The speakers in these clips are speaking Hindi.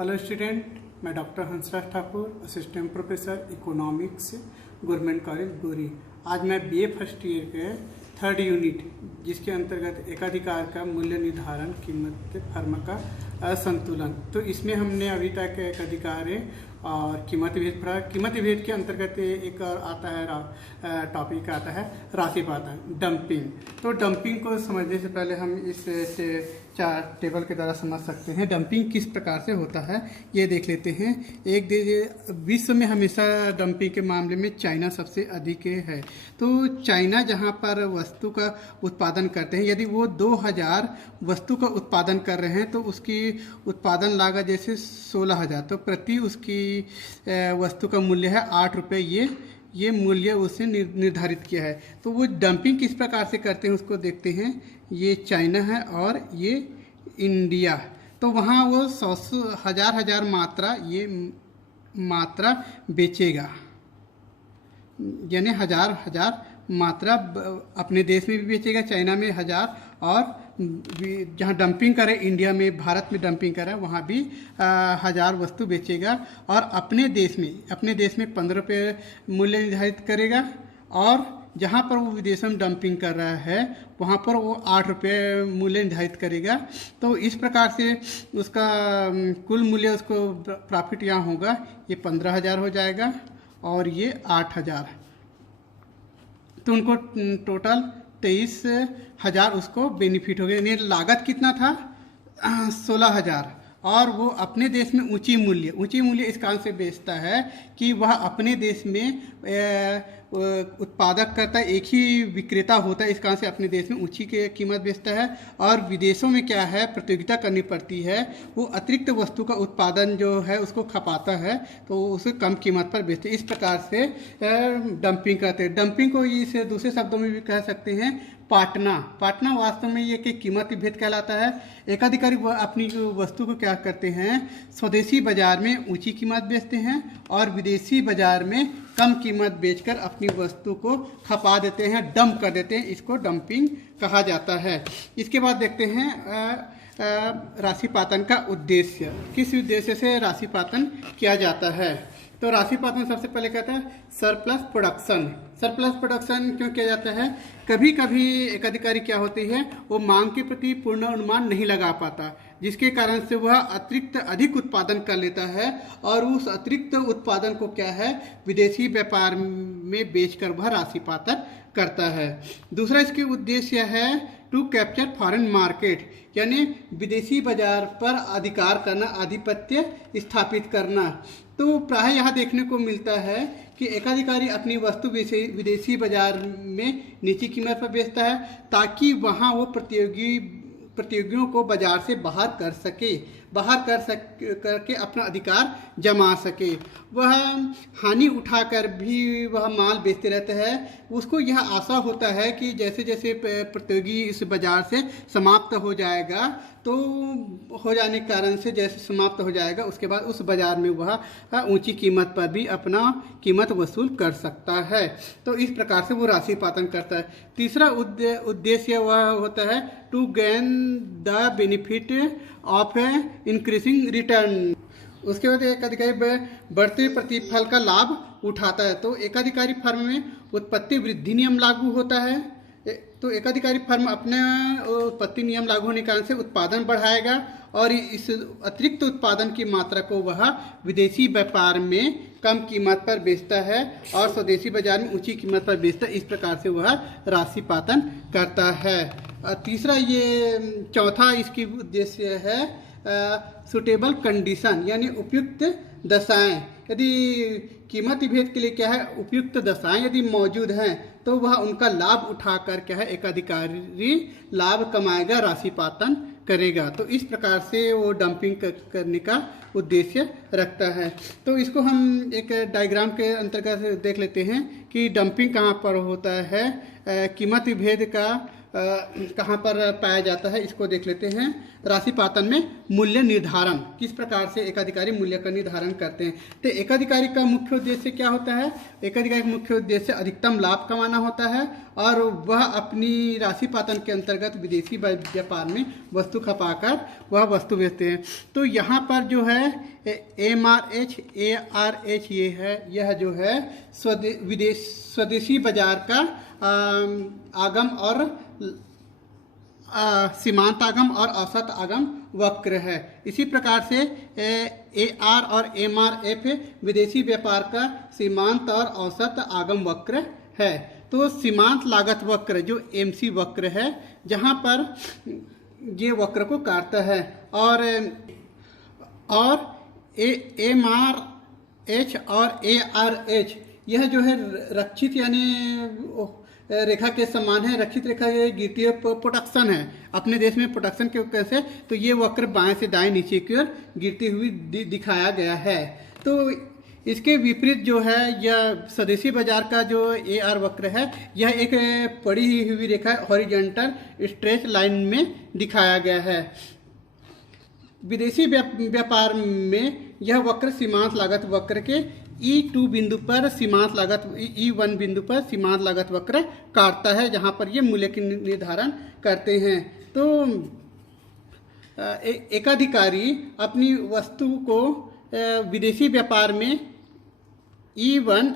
हेलो स्टूडेंट, मैं doctor Hansraj Thakur, assistant professor economics, government college गोरी। आज मैं बीए फर्स्ट ईयर के थर्ड यूनिट, जिसके अंतर्गत एकाधिकार का मूल्य निर्धारण, कीमत फर्म का संतुलन, तो इसमें हमने अभी तक एकाधिकार और कीमत भेद पढ़ा। कीमत भेद के अंतर्गत एक और आता है टॉपिक आता है राशिपातन, डंपिंग। तो डंपिंग को समझने से पहले हम इस चार टेबल के द्वारा समझ सकते हैं डंपिंग किस प्रकार से होता है, ये देख लेते हैं। विश्व में हमेशा डंपिंग के मामले में चाइना सबसे अधिक है। तो चाइना जहां पर वस्तु का उत्पादन करते हैं, यदि वो 2000 वस्तु का उत्पादन कर रहे हैं तो उसकी उत्पादन लागत जैसे 16,000, तो प्रति उसकी वस्तु का मूल्य है 8 रुपये। ये मूल्य उससे निर्धारित किया है। तो वो डंपिंग किस प्रकार से करते हैं उसको देखते हैं। ये चाइना है और ये इंडिया। तो वहाँ वो 100 हजार मात्रा मात्रा बेचेगा, यानी हजार मात्रा अपने देश में भी बेचेगा, चाइना में 1000, और जहाँ डंपिंग करे इंडिया में, भारत में डंपिंग करे वहाँ भी 1000 वस्तु बेचेगा। और अपने देश में 15 रुपये मूल्य निर्धारित करेगा, और जहाँ पर वो विदेशों में डंपिंग कर रहा है वहाँ पर वो 8 रुपये मूल्य निर्धारित करेगा। तो इस प्रकार से उसका कुल मूल्य, उसको प्रॉफिट यहाँ होगा, ये 15,000 हो जाएगा और ये 8,000। तो उनको टोटल 23,000 उसको बेनिफिट हो गया। यानी लागत कितना था? 16,000। और वो अपने देश में ऊंची मूल्य इस कारण से बेचता है कि वह अपने देश में उत्पादक करता है, एक ही विक्रेता होता है, इस कारण से अपने देश में ऊंची की कीमत बेचता है। और विदेशों में क्या है, प्रतियोगिता करनी पड़ती है, वो अतिरिक्त वस्तु का उत्पादन जो है उसको खपाता है, तो उसे कम कीमत पर बेचते हैं। इस प्रकार से डंपिंग करते हैं। डंपिंग को इसे दूसरे शब्दों में भी कह सकते हैं पाटना वास्तव में ये कि कीमत भेद कहलाता है। एकाधिकारी अपनी वस्तु को क्या करते हैं, स्वदेशी बाजार में ऊंची कीमत बेचते हैं और विदेशी बाजार में कम कीमत बेचकर अपनी वस्तु को खपा देते हैं, डंप कर देते हैं। इसको डंपिंग कहा जाता है। इसके बाद देखते हैं राशिपातन का उद्देश्य। किस उद्देश्य से राशिपातन किया जाता है? तो राशिपातन सबसे पहले कहता है सरप्लस प्रोडक्शन क्यों किया जाता है? कभी कभी एकाधिकारी क्या होती है, वो मांग के प्रति पूर्ण अनुमान नहीं लगा पाता, जिसके कारण से वह अधिक उत्पादन कर लेता है और उस अतिरिक्त उत्पादन को क्या है, विदेशी व्यापार में बेचकर वह राशिपातन करता है। दूसरा इसके उद्देश्य है टू कैप्चर फॉरेन मार्केट, यानी विदेशी बाजार पर अधिकार करना, आधिपत्य स्थापित करना। तो प्राय यहाँ देखने को मिलता है कि एकाधिकारी अपनी वस्तु विदेशी बाजार में नीची कीमत पर बेचता है, ताकि वहाँ वो प्रतियोगियों को बाजार से बाहर करके अपना अधिकार जमा सके। वह हानि उठाकर भी वह माल बेचते रहते हैं। उसको यह आशा होता है कि जैसे जैसे प्रतियोगी इस बाजार से समाप्त हो जाएगा, तो हो जाने के कारण से जैसे समाप्त हो जाएगा उसके बाद उस बाजार में वह ऊंची कीमत पर भी अपना कीमत वसूल कर सकता है। तो इस प्रकार से वो राशिपातन करता है। तीसरा उद्देश्य वह होता है to gain the benefit of increasing return. उसके बाद एकाधिकारी बढ़ते प्रतिफल का लाभ उठाता है। तो एकाधिकारी फर्म में उत्पत्ति वृद्धि नियम लागू होता है। तो एकाधिकारी फर्म अपने उत्पत्ति नियम लागू होने के कारण से उत्पादन बढ़ाएगा और इस अतिरिक्त उत्पादन की मात्रा को वह विदेशी व्यापार में कम कीमत पर बेचता है और स्वदेशी बाजार में ऊंची कीमत पर बेचता है। इस प्रकार से वह राशिपातन करता है। तीसरा, ये चौथा इसकी उद्देश्य है सुटेबल कंडीशन, यानी उपयुक्त दशाएं। यदि कीमत भेद के लिए क्या है, उपयुक्त दशाएं यदि मौजूद हैं तो वह उनका लाभ उठाकर क्या है, एकाधिकारी लाभ कमाएगा, राशिपातन करेगा। तो इस प्रकार से वो डंपिंग करने का उद्देश्य रखता है। तो इसको हम एक डायग्राम के अंतर्गत देख लेते हैं कि डंपिंग कहाँ पर होता है। कीमत भेद का कहाँ पर पाया जाता है, इसको देख लेते हैं। राशिपातन में मूल्य निर्धारण, किस प्रकार से एकाधिकारी मूल्य का निर्धारण करते हैं। तो एकाधिकारी का मुख्य उद्देश्य क्या होता है? एकाधिकारी का मुख्य उद्देश्य अधिकतम लाभ कमाना होता है और वह अपनी राशिपातन के अंतर्गत विदेशी व्यापार में वस्तु खपाकर वह वस्तु बेचते हैं। तो यहाँ पर जो है MRH ARH ये है, यह जो है स्वदेशी बाजार का आगम और सीमांत आगम और औसत आगम वक्र है। इसी प्रकार से AR और MRF विदेशी व्यापार का सीमांत और औसत आगम वक्र है। तो सीमांत लागत वक्र जो MC वक्र है, जहाँ पर ये वक्र को काटता है, और MRH और ARH यह जो है रक्षित यानी रेखा के समान है। रक्षित रेखा ये गिरती है, प्रोटेक्शन है अपने देश में, प्रोटेक्शन के कैसे, तो ये वक्र बाएं से दाएं नीचे की ओर गिरती हुई दिखाया गया है। तो इसके विपरीत जो है यह स्वदेशी बाजार का जो AR वक्र है, यह एक पड़ी हुई रेखा हॉरिजॉन्टल स्ट्रेच लाइन में दिखाया गया है। विदेशी व्यापार में यह वक्र सीमांत लागत वक्र के E2 बिंदु पर सीमांत लागत E1 बिंदु पर सीमांत लागत वक्र काटता है, जहां पर ये मूल्य की निर्धारण करते हैं। तो एकाधिकारी अपनी वस्तु को विदेशी व्यापार में E1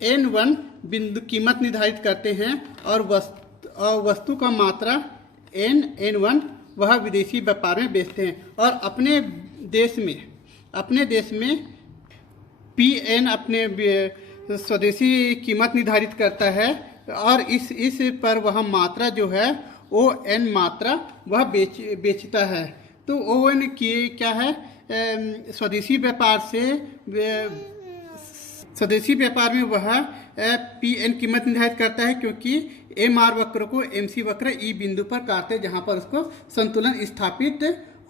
N1 बिंदु कीमत निर्धारित करते हैं और वस्तु का मात्रा N1 वह विदेशी व्यापार में बेचते हैं, और अपने देश में PN अपने स्वदेशी कीमत निर्धारित करता है, और इस पर वह मात्रा जो है ON मात्रा वह बेचता है। तो ON की क्या है? स्वदेशी व्यापार में वह PN कीमत निर्धारित करता है, क्योंकि MR वक्र को MC वक्र E बिंदु पर काटते हैं, जहां पर उसको संतुलन स्थापित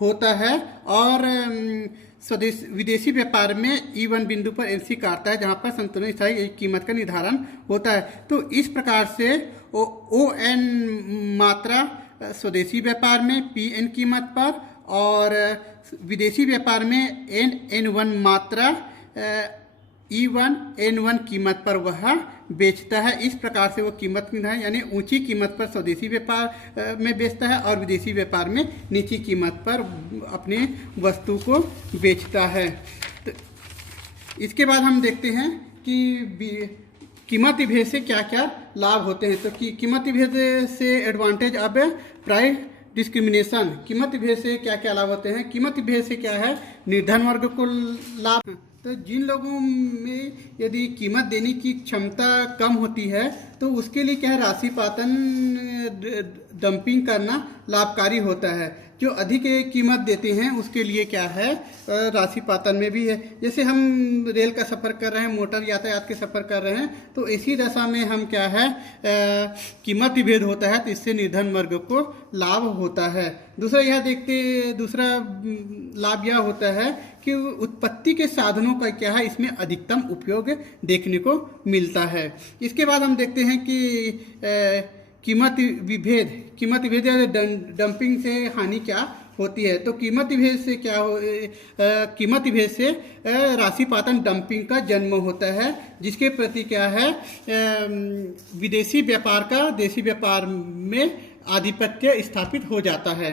होता है, और विदेशी व्यापार में E1 बिंदु पर MC काटता है, जहां पर संतुलन स्थायी कीमत का निर्धारण होता है। तो इस प्रकार से ON मात्रा स्वदेशी व्यापार में PN कीमत पर और विदेशी व्यापार में N1 मात्रा E1 N1 कीमत पर वह बेचता है। इस प्रकार से वो कीमत निर्धारण यानी ऊंची कीमत पर स्वदेशी व्यापार में बेचता है और विदेशी व्यापार में नीची कीमत पर अपने वस्तु को बेचता है। तो इसके बाद हम देखते हैं कि कीमती भेद से क्या क्या लाभ होते हैं। तो कीमती भेद से एडवांटेज अब प्राइस डिस्क्रिमिनेशन, कीमती भेद से क्या क्या लाभ होते हैं। कीमती भेद से क्या है? निर्धन वर्ग को लाभ। तो जिन लोगों में यदि कीमत देने की क्षमता कम होती है, तो उसके लिए क्या है, राशिपातन डंपिंग करना लाभकारी होता है। जो अधिक कीमत देते हैं उसके लिए क्या है, राशिपातन में भी है। जैसे हम रेल का सफ़र कर रहे हैं, मोटर यातायात के सफ़र कर रहे हैं, तो इसी दशा में हम क्या है, कीमत भेद होता है, तो इससे निर्धन वर्ग को लाभ होता है। दूसरा लाभ यह होता है कि उत्पत्ति के साधनों का क्या है, इसमें अधिकतम उपयोग देखने को मिलता है। इसके बाद हम देखते हैं कि कीमत विभेद डंपिंग से हानि क्या होती है। तो कीमत भेद से राशिपातन डंपिंग का जन्म होता है, जिसके प्रति क्या है, विदेशी व्यापार का देशी व्यापार में आधिपत्य स्थापित हो जाता है।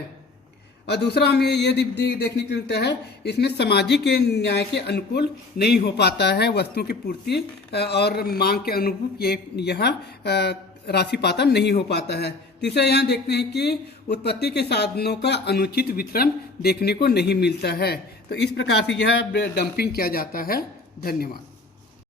और दूसरा हमें ये देखने को मिलता है, इसमें सामाजिक न्याय के अनुकूल नहीं हो पाता है, वस्तुओं की पूर्ति और मांग के अनुरूप यह राशिपातन नहीं हो पाता है। तीसरा यहाँ देखते हैं कि उत्पत्ति के साधनों का अनुचित वितरण देखने को नहीं मिलता है। तो इस प्रकार से यह डंपिंग किया जाता है। धन्यवाद।